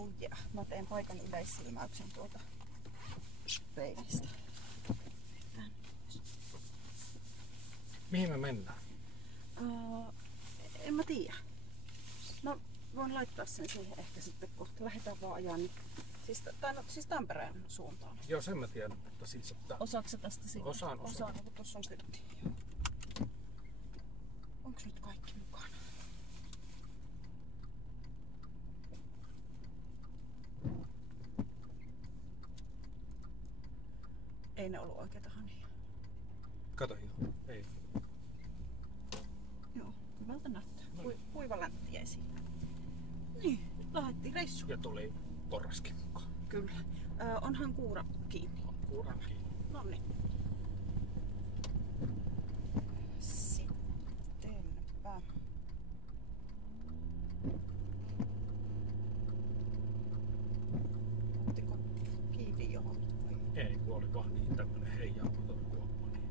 Oh yeah. Mä teen paikan yleissilmäyksen tuolta peilistä. Mihin me mennään? En mä tiedä. No, voin laittaa sen siihen ehkä sitten, kun lähdetään vaan ajaa. Niin, siis Tampereen suuntaan. Joo, sen mä tiedän, mutta siis että... Osaatko sä tästä siitä? Osaan. Kun tuossa on kyltti. Onks nyt kaikki mukana? Ei ne ollut oikeita hania. Kato, joo. Ei. Joo, hyvältä näyttää. Kuiva läntti jäi siihen. Niin, lähdettiin reissuun. Ja tuli porraskin mukaan. Kyllä. Onhan kuura kiinni. On kuuran kiinni. Noniin. Sittenpä. Ottiko kiinni johonkin? Ei, kun oli vaan niin tämmönen heijaamaton kuoppa, niin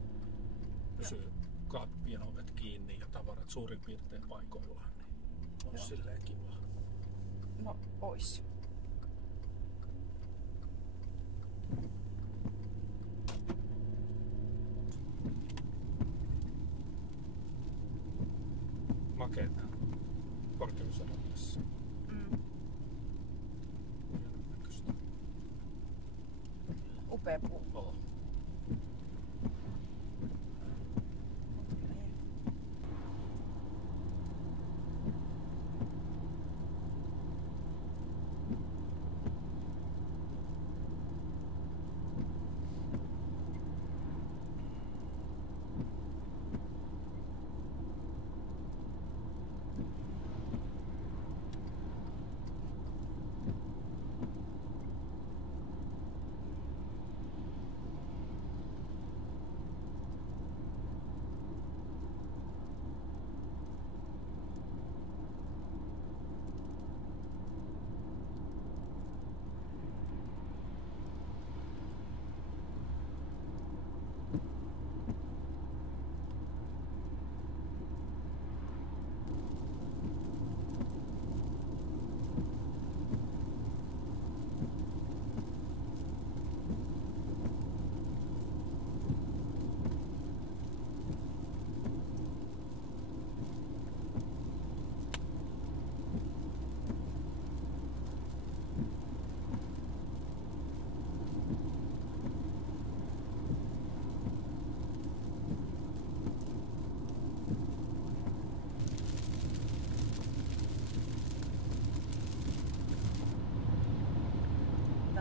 pysyy kaappien ovet kiinni ja tavarat suurin piirtein paikoillaan, niin on silleen kiva. No, ois. Makeeta korkeusarvoissa. Hienon näköistä. Upea puu. Oo.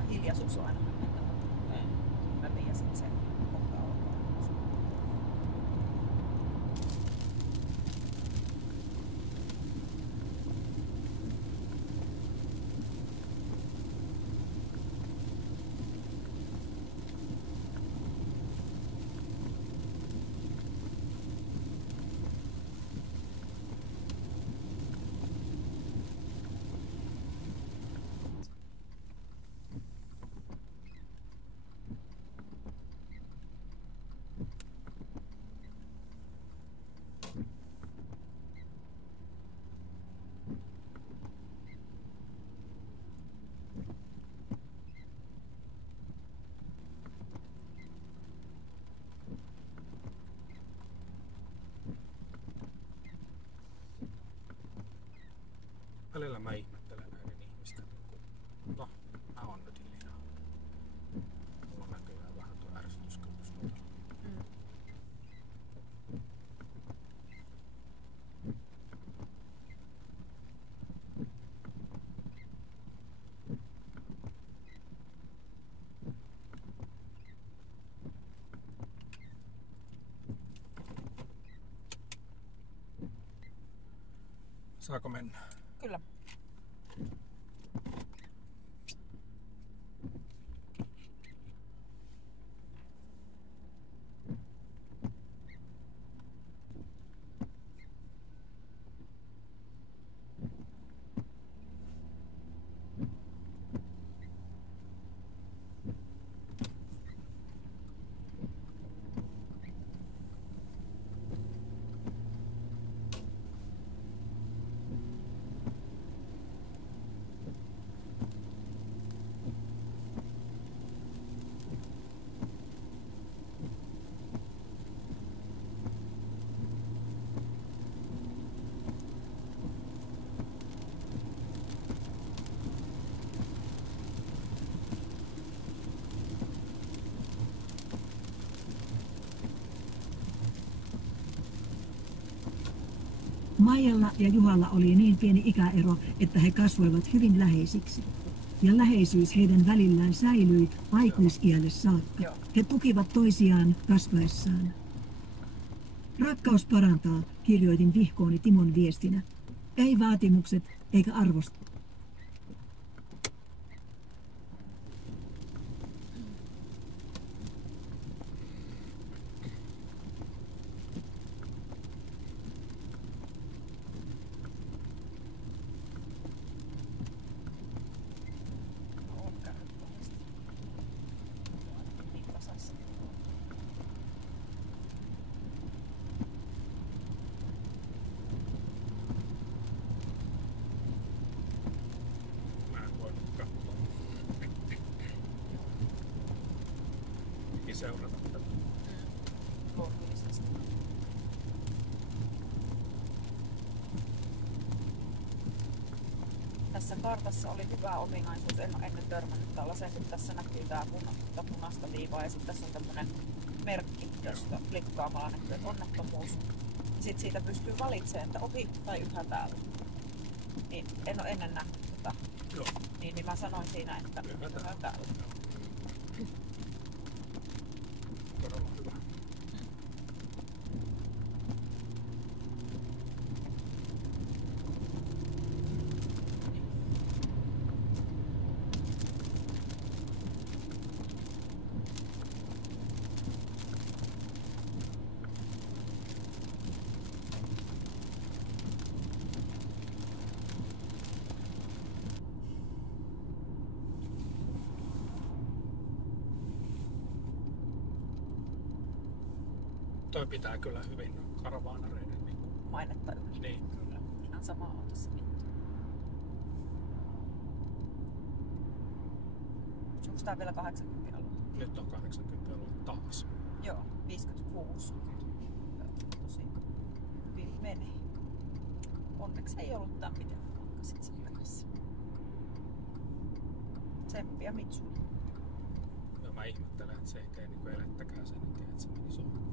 Hiljaisuus on aina hämmentävä. Ja sit se kohta alkaa. Välillä mä ihmettelen näiden ihmisten, no, mä oon nyt hiljaa. Mulla on näköjään vähän tuo ärsytyskynnys tuolla. Saako mennä? Kyllä. Maijalla ja Juhalla oli niin pieni ikäero, että he kasvoivat hyvin läheisiksi. Ja läheisyys heidän välillään säilyi aikuisiälle saakka. Joo. He tukivat toisiaan kasvaessaan. Rakkaus parantaa, kirjoitin vihkooni Timon viestinä. Ei vaatimukset eikä arvostu. Mä en voinut katsoa. Piti seurata tätä. Loogisesti. Tässä kartassa oli hyvä ominaisuus, en ole ennen törmännyt tällaiseen, kun tässä näkyy tää punaista viivaa ja sitten tässä on tämmönen merkki, josta klikkaamalla näkyy, että onnettomuus. Ja sitten siitä pystyy valitsemaan, että ohi tai yhä täällä. Niin en ole ennen nähnyt tätä. Joo. Niin mä sanoin siinä, että Yhä yhä täällä. Todella hyvä. Toi pitää kyllä hyvin karavaanareiden niin Mainetta yli. Niin. Kyllä. Ihan sama autossa vittu. Onko tää vielä 80 alue? Nyt on 80 ollut taas. Joo, 56. Tosi hyvin meni. Onneksi ei ollut tää mitään pakkasit sillä kanssa. Tsemppiä Mitsulle. Ja mä ihmettelen, että se ei tee niinku elettäkään sen eteen, että se meni suoraan.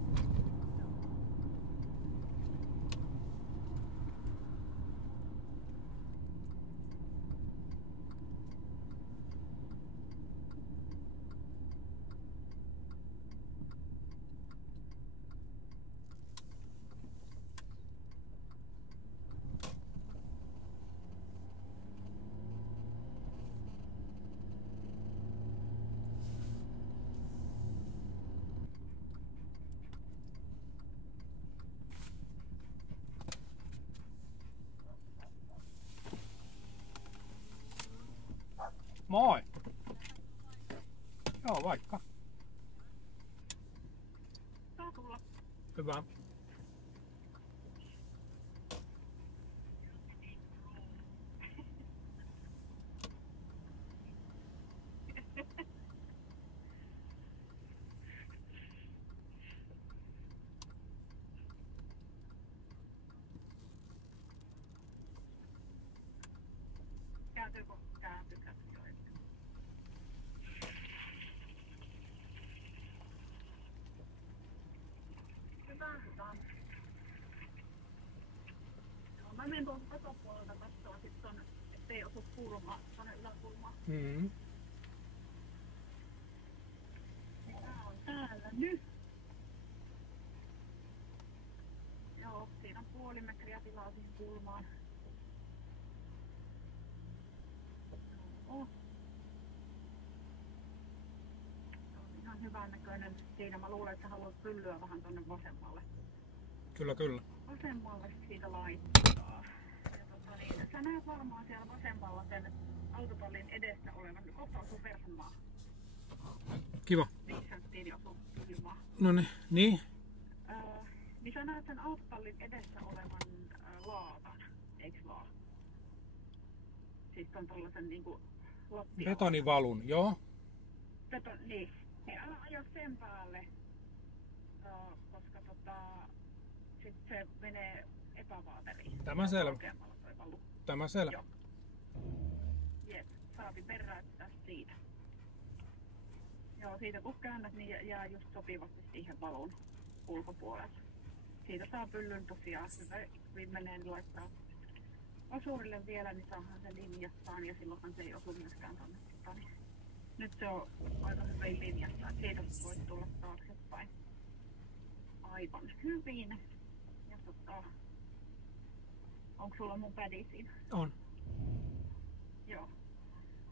Moi! Joo, vaikka. Saa tulla. Hyvä. Kääntyykö? Kääntyy. Hyvä. Joo, mä menen tuolta takapuolelta katsoa sit tonne, ettei osu kulmaa tonne yläkulmaan. Mm. Tää on täällä nyt. Joo, siinä on puoli metriä tilaa siihen kulmaan. Joo. Se on ihan hyvän näköinen. Siinä mä luulen, että haluat pyllyä vähän tonne vasemmalle. Kyllä, kyllä. Vasemmalle siitä laittaa. Ja niin, sä näet varmaan siellä vasemmalla sen autotallin edessä olevan. Kohta on sun persemaa. Kiva. 5 senttiä osuu pyllymaa. Noniin. Niin? Niin sä näet sen autotallin edessä olevan laatan, eiks vaan? Siis on tollasen niinku lattia. Betonivalun, joo. Niin. Niin älä aja sen päälle, koska sit se menee epävaateriin. Tämä selvä. Korkeammalla toi valu. Tämä selvä. Joo. Jep, saapi peräyttää siitä. Joo, siitä kun käännät, niin jää just sopivasti siihen valun ulkopuolelle. Siitä saa pyllyn tosiaan viimeinen laittaa osuurille vielä, niin saahan se linjassaan ja silloinhan se ei osu myöskään tonne. Niin nyt se on aika hyvin linjassa, että siitä voit tulla taaksepäin aivan hyvin. Ja onko sulla mun pädi siinä? On. Joo.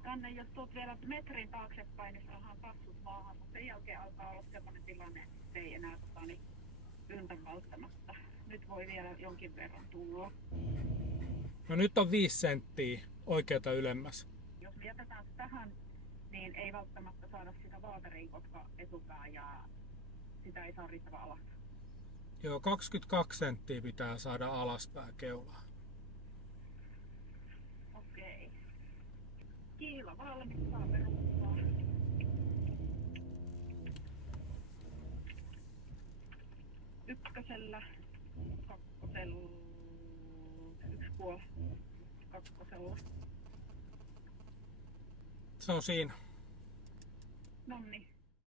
Tänne jos tulet vielä metrin taaksepäin, niin saadaan passut maahan, mutta sen jälkeen alkaa olla sellainen tilanne, että se ei enää yltä välttämättä. Nyt voi vielä jonkin verran tulla. No nyt on 5 senttiä oikeata ylemmäs. Jos me jätetään se tähän, niin ei välttämättä saada sitä vaateriin, koska etupää ja sitä ei saa riittävän alas. Joo, 22 senttiä pitää saada alaspäin keulaa. Okei. Kiila valmis, saa perustaa. Ykkösellä, kakkosella, 1,5, kakkosella. Se on siinä. Nonni.